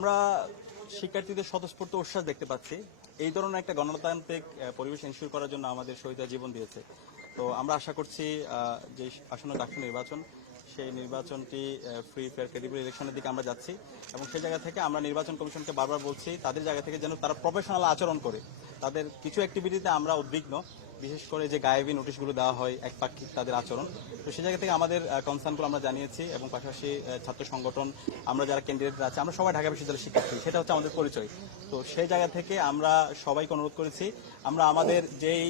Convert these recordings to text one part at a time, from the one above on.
আমরা শিক্ষার্থীদের স্বতঃস্ফূর্ত উচ্ছ্বাস দেখতে পাচ্ছি। এই ধরনের একটা গণতান্ত্রিক পরিবেশ এনশিওর করার জন্য আমাদের শহীদরা জীবন দিয়েছে। তো আমরা আশা করছি যে আসন্ন ডাক্তার নির্বাচন, সেই নির্বাচনটি ফ্রি ফেয়ার ক্রেডিবল ইলেকশনের দিকে আমরা যাচ্ছি এবং সেই জায়গা থেকে আমরা নির্বাচন কমিশনকে বারবার বলছি, তাদের জায়গা থেকে যেন তারা প্রফেশনাল আচরণ করে। তাদের কিছু অ্যাক্টিভিটিতে আমরা উদ্বিগ্ন বিশেষ করে যে গায়েবী নোটিশগুলো দেওয়া হয়, এক একপাক্ষিক তাদের আচরণ। তো সেই জায়গা থেকে আমাদের কনসার্নগুলো আমরা জানিয়েছি এবং পাশাপাশি ছাত্র সংগঠন, আমরা যারা ক্যান্ডিডেটরা আছে, আমরা সবাই ঢাকা বিশ্ববিদ্যালয়ের শিক্ষার্থী, সেটা হচ্ছে আমাদের পরিচয়। তো সেই জায়গা থেকে আমরা সবাইকে অনুরোধ করেছি, আমরা আমাদের যেই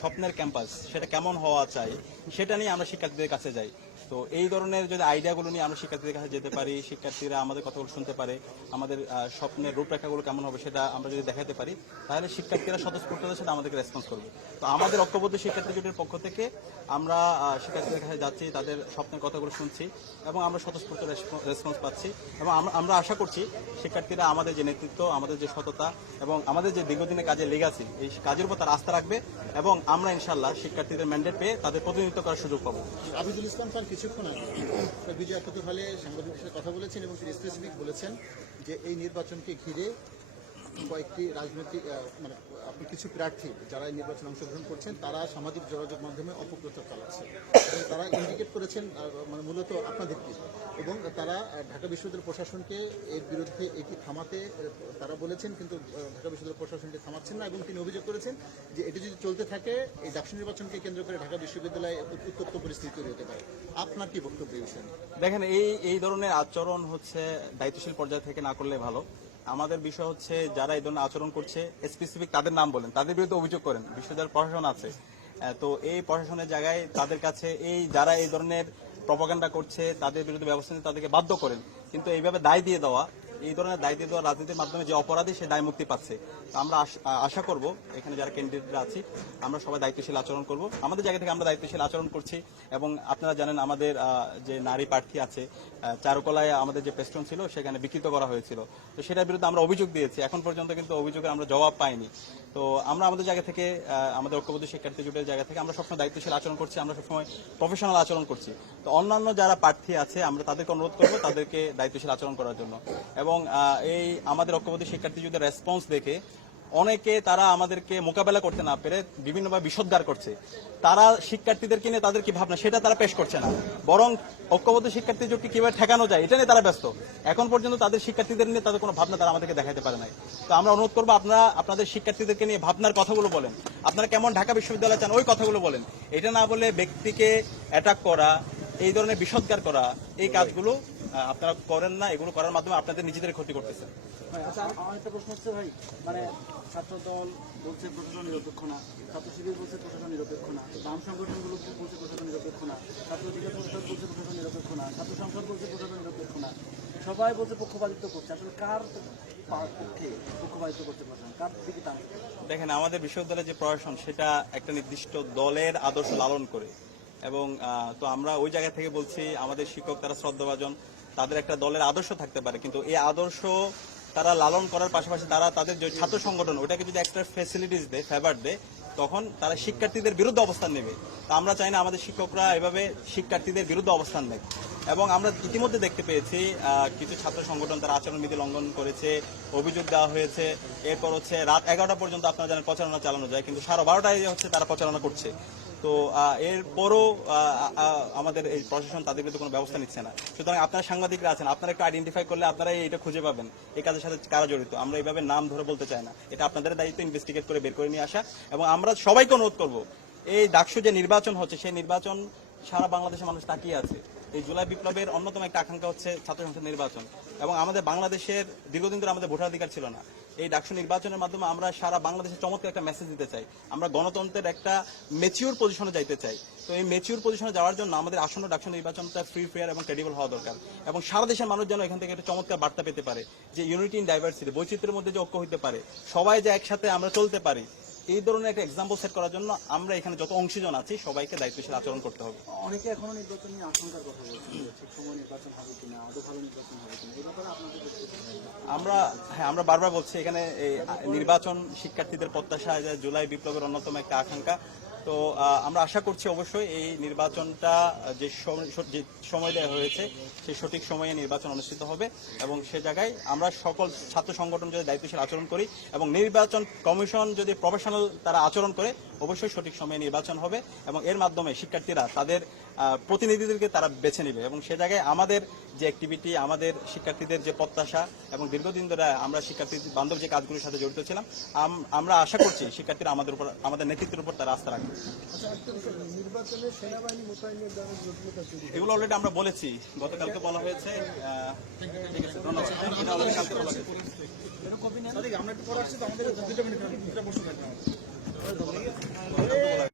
স্বপ্নের ক্যাম্পাস সেটা কেমন হওয়া চাই, সেটা নিয়ে আমরা শিক্ষার্থীদের কাছে যাই। তো এই ধরনের যদি আইডিয়াগুলো নিয়ে আমরা শিক্ষার্থীদের কাছে যেতে পারি, শিক্ষার্থীরা আমাদের কথাগুলো শুনতে পারে, আমাদের স্বপ্নের রূপরেখাগুলো কেমন হবে সেটা আমরা যদি দেখাতে পারি, তাহলে শিক্ষার্থীরা স্বতঃস্ফূর্ততার সাথে আমাদেরকে রেসপন্স করবে। তো আমাদের ঐক্যবদ্ধ শিক্ষার্থী জোটের পক্ষ থেকে আমরা শিক্ষার্থীদের কাছে যাচ্ছি, তাদের স্বপ্নের কথাগুলো শুনছি এবং আমরা স্বতঃস্ফূর্ত রেসপন্স পাচ্ছি এবং আমরা- আশা করছি শিক্ষার্থীরা আমাদের যে নেতৃত্ব, আমাদের যে সততা এবং আমাদের যে দীর্ঘদিনের কাজে লেগাছি এই কাজের উপর তারা আস্থা রাখবে এবং আমরা ইনশাল্লাহ শিক্ষার্থীদের ম্যান্ডেট পেয়ে তাদের প্রতিনিধিত্ব করার সুযোগ পাবো। আবিদুল ইসলাম খান কিছুক্ষণ আগে বিজয় একাত্তর হলে সাংবাদিকদের সাথে কথা বলেছেন এবং তিনি স্পেসিফিক বলেছেন যে এই নির্বাচনকে ঘিরে কয়েকটি রাজনৈতিক মানে আপনি কিছু প্রার্থী যারা এই নির্বাচনে অংশগ্রহণ করছেন, তারা সামাজিক যোগাযোগ মাধ্যমে অপপ্রচার চালাচ্ছে। তারা করেছেন মানে মূলত আপনাদেরকে এবং তারা ঢাকা বিশ্ববিদ্যালয় প্রশাসনকে এর বিরুদ্ধে এটি থামাতে, তারা বলেছেন, কিন্তু ঢাকা বিশ্ববিদ্যালয় প্রশাসনটি থামাচ্ছেন না এবং তিনি অভিযোগ করেছেন যে এটি যদি চলতে থাকে, এই ডাকসু নির্বাচনকে কেন্দ্র করে ঢাকা বিশ্ববিদ্যালয়ে উত্তপ্ত পরিস্থিতি তৈরি হতে পারে। আপনার কি বক্তব্য এই বিষয়ে? দেখেন, এই এই ধরনের আচরণ হচ্ছে দায়িত্বশীল পর্যায় থেকে না করলে ভালো। আমাদের বিষয় হচ্ছে, যারা এই ধরনের আচরণ করছে স্পেসিফিক তাদের নাম বলেন, তাদের বিরুদ্ধে অভিযোগ করেন। বিশ্ববিদ্যালয় প্রশাসন আছে। তো এই প্রশাসনের জায়গায় তাদের কাছে এই যারা এই ধরনের প্রপাগান্ডা করছে, তাদের বিরুদ্ধে ব্যবস্থা নিতে তাদেরকে বাধ্য করেন। কিন্তু এইভাবে দায় দিয়ে দেওয়া, এই ধরনের দায় দিয়ে দেওয়া রাজনীতির মাধ্যমে যে অপরাধী, সে দায় মুক্তি পাচ্ছে। আমরা আশ- করব, এখানে যারা ক্যান্ডিডেটরা আছি, আমরা সবাই দায়িত্বশীল আচরণ করব। আমাদের জায়গা থেকে আমরা দায়িত্বশীল আচরণ করছি এবং আপনারা জানেন আমাদের যে নারী প্রার্থী আছে চারুকলায় আমাদের যে পেস্টন ছিল, সেখানে বিকৃত করা হয়েছিল। তো সেটার বিরুদ্ধে আমরা অভিযোগ দিয়েছি। এখন পর্যন্ত কিন্তু অভিযোগের আমরা জবাব পাইনি। তো আমরা আমাদের জায়গা থেকে আমাদের ঐক্যবদ্ধ শিক্ষার্থী জোটের জায়গা থেকে আমরা সবসময় দায়িত্বশীল আচরণ করছি, আমরা সবসময় প্রফেশনাল আচরণ করছি। তো অন্যান্য যারা প্রার্থী আছে, আমরা তাদেরকে অনুরোধ করব তাদেরকে দায়িত্বশীল আচরণ করার জন্য। এবং এই আমাদের ঐক্যবদ্ধ শিক্ষার্থী জোটের রেসপন্স দেখে অনেকে তারা আমাদেরকে মোকাবেলা করতে না পেরে বিভিন্নভাবে বিষোদ্গার করছে। তারা শিক্ষার্থীদেরকে নিয়ে তাদের কি ভাবনা? সেটা তারা পেশ করছে না। বরং ঐক্যবদ্ধ শিক্ষার্থী জোটকে কীভাবে ঠেকানো যায়, এটা নিয়ে তারা ব্যস্ত। এখন পর্যন্ত তাদের শিক্ষার্থীদের নিয়ে তাদের কোনো ভাবনা তারা আমাদেরকে দেখাতে পারে নাই। তো আমরা অনুরোধ করব, আপনারা আপনাদের শিক্ষার্থীদেরকে নিয়ে ভাবনার কথাগুলো বলেন। আপনারা কেমন ঢাকা বিশ্ববিদ্যালয় চান ওই কথাগুলো বলেন। এটা না বলে ব্যক্তিকে অ্যাটাক করা, এই ধরনের বিষোদ্গার করা, এই কাজগুলো আপনারা করেন না এগুলো করার মাধ্যমে আপনাদের নিজেদের ক্ষতি করতেছেন আচ্ছা আমার একটা প্রশ্ন হচ্ছে ভাই মানে ছাত্র দল বলছে প্রশাসন নিরপেক্ষ না ছাত্র শিবির বলছে প্রশাসন নিরপেক্ষ না বাম সংগঠনগুলো বলছে প্রশাসন নিরপেক্ষ না ছাত্র অধিকার পরিষদ বলছে প্রশাসন নিরপেক্ষ না ছাত্র সংসদ বলছে প্রশাসন নিরপেক্ষ না সবাই বলছে পক্ষপাতিত্ব করছে আসলে কার পক্ষে পক্ষপাতিত্ব প্রশাসন? কার দিকে টান দেখেন আমাদের বিশ্ববিদ্যালয়ের যে প্রশাসন সেটা একটা নির্দিষ্ট দলের আদর্শ লালন করে। এবং তো আমরা ওই জায়গা থেকে বলছি আমাদের শিক্ষক তারা শ্রদ্ধাভাজন তাদের একটা দলের আদর্শ থাকতে পারে। কিন্তু এই আদর্শ তারা লালন করার পাশাপাশি তারা তাদের যে ছাত্র সংগঠন, ওটাকে যদি একটা ফেসিলিটিস দেয় ফেভার দেয়, তখন তারা শিক্ষার্থীদের বিরুদ্ধে অবস্থান নেবে। তা আমরা চাই না আমাদের শিক্ষকরা এভাবে শিক্ষার্থীদের বিরুদ্ধে অবস্থান নেয় এবং আমরা ইতিমধ্যে দেখতে পেয়েছি কিছু ছাত্র সংগঠন তারা আচরণবিধি লঙ্ঘন করেছে, অভিযোগ দেওয়া হয়েছে। এরপর হচ্ছে রাত এগারোটা পর্যন্ত আপনারা জানেন প্রচারণা চালানো যায়, কিন্তু সাড়ে বারোটায় হচ্ছে তারা প্রচারণা করছে। তো এরপরও আমাদের এই প্রশাসন তাদের বিরুদ্ধে কোনো ব্যবস্থা নিচ্ছে না। সুতরাং আপনারা সাংবাদিকরা আছেন, আপনারা একটু আইডেন্টিফাই করলে আপনারা এটা খুঁজে পাবেন, এই কাজের সাথে কারা জড়িত। আমরা এইভাবে নাম ধরে বলতে চাই না। এটা আপনাদের দায়িত্ব ইনভেস্টিগেট করে বের করে নিয়ে আসা এবং আমরা সবাইকে অনুরোধ করব, এই ডাকসু যে নির্বাচন হচ্ছে, সেই নির্বাচন সারা বাংলাদেশের মানুষ তাকিয়ে আছে। এই জুলাই বিপ্লবের অন্যতম একটা আকাঙ্ক্ষা হচ্ছে ছাত্র সংসদ নির্বাচন। এবং আমাদের বাংলাদেশের দীর্ঘদিন ধরে আমাদের ভোটাধিকার ছিল না। এই ডাকসু নির্বাচনের মাধ্যমে আমরা সারা বাংলাদেশে চমৎকার একটা মেসেজ দিতে চাই। আমরা গণতন্ত্রের একটা মেচিউর পজিশনে যাইতে চাই। তো এই মেচিউর পজিশনে যাওয়ার জন্য আমাদের আসন্ন ডাকসু নির্বাচনটা ফ্রি ফেয়ার এবং ক্রেডিবল হওয়া দরকার। এবং সারা দেশের মানুষ যেন এখান থেকে একটা চমৎকার বার্তা পেতে পারে যে ইউনিটি ইন ডাইভার্সিটি বৈচিত্র্যের মধ্যে যে ঐক্য হইতে পারে, সবাই যে একসাথে আমরা চলতে পারি এই ধরনের একটা এক্সাম্পল সেট করার জন্য আমরা এখানে যত অংশীজন আছি সবাইকে দায়িত্বশীল আচরণ করতে হবে। অনেকে এখনও নির্বাচন নিয়ে আশঙ্কার কথা বলছে ঠিক সময় নির্বাচন হবে কিনা অত ভালো নির্বাচন হবে কিনা এই ব্যাপারে আপনাদের আমরা হ্যাঁ আমরা বারবার বলছি এখানে এই নির্বাচন শিক্ষার্থীদের প্রত্যাশা জুলাই বিপ্লবের অন্যতম একটা আকাঙ্ক্ষা তো আমরা আশা করছি অবশ্যই এই নির্বাচনটা যে সময় দেওয়া হয়েছে, সে সঠিক সময়ে নির্বাচন অনুষ্ঠিত হবে এবং সে জায়গায় আমরা সকল ছাত্র সংগঠন যদি দায়িত্বশীল আচরণ করি এবং নির্বাচন কমিশন যদি প্রফেশনাল তারা আচরণ করে, অবশ্যই সঠিক সময়ে নির্বাচন হবে এবং এর মাধ্যমে শিক্ষার্থীরা তাদের প্রতিনিধিদেরকে তারা বেছে নেবে। এবং সে জায়গায় আমাদের যে অ্যাক্টিভিটি আমাদের শিক্ষার্থীদের যে প্রত্যাশা এবং দীর্ঘদিন ধরে আমরা শিক্ষার্থী বান্ধব যে কাজগুলোর সাথে জড়িত ছিলাম আম- আমরা আশা করছি শিক্ষার্থীরা আমাদের উপর আমাদের নেতৃত্বের উপর তারা আস্থা রাখবে। তৈরি এগুলো অলরেডি আমরা বলেছি। গতকালকে বলা হয়েছে বলা হয়েছে। আমরা একটু পরে আসছি তো আমাদের দুটো মিনিট প্রশ্ন থাকবে।